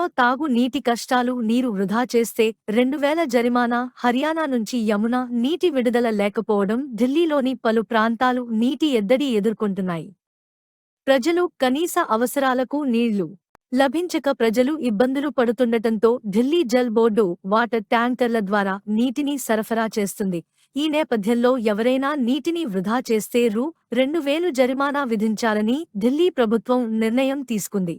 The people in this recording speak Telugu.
ఢిల్లీలో తాగు నీటి కష్టాలు. నీరు వృధా చేస్తే 2000 జరిమానా. హర్యానా నుంచి యమునా నీటి విడుదల లేకపోవడం. ఢిల్లీలోని పలు ప్రాంతాలు నీటి ఎద్దడి ఎదుర్కొంటున్నాయి. ప్రజలు కనీస అవసరాలకు నీళ్లు లభించక ప్రజలు ఇబ్బందులు పడుతుండటంతో ఢిల్లీ జల్ బోర్డు వాటర్ ట్యాంకర్ల ద్వారా నీటిని సరఫరా చేస్తుంది. ఈ నేపథ్యంలో ఎవరైనా నీటిని వృధా చేస్తే రూ. 2000 జరిమానా విధించాలని ఢిల్లీ ప్రభుత్వం నిర్ణయం తీసుకుంది.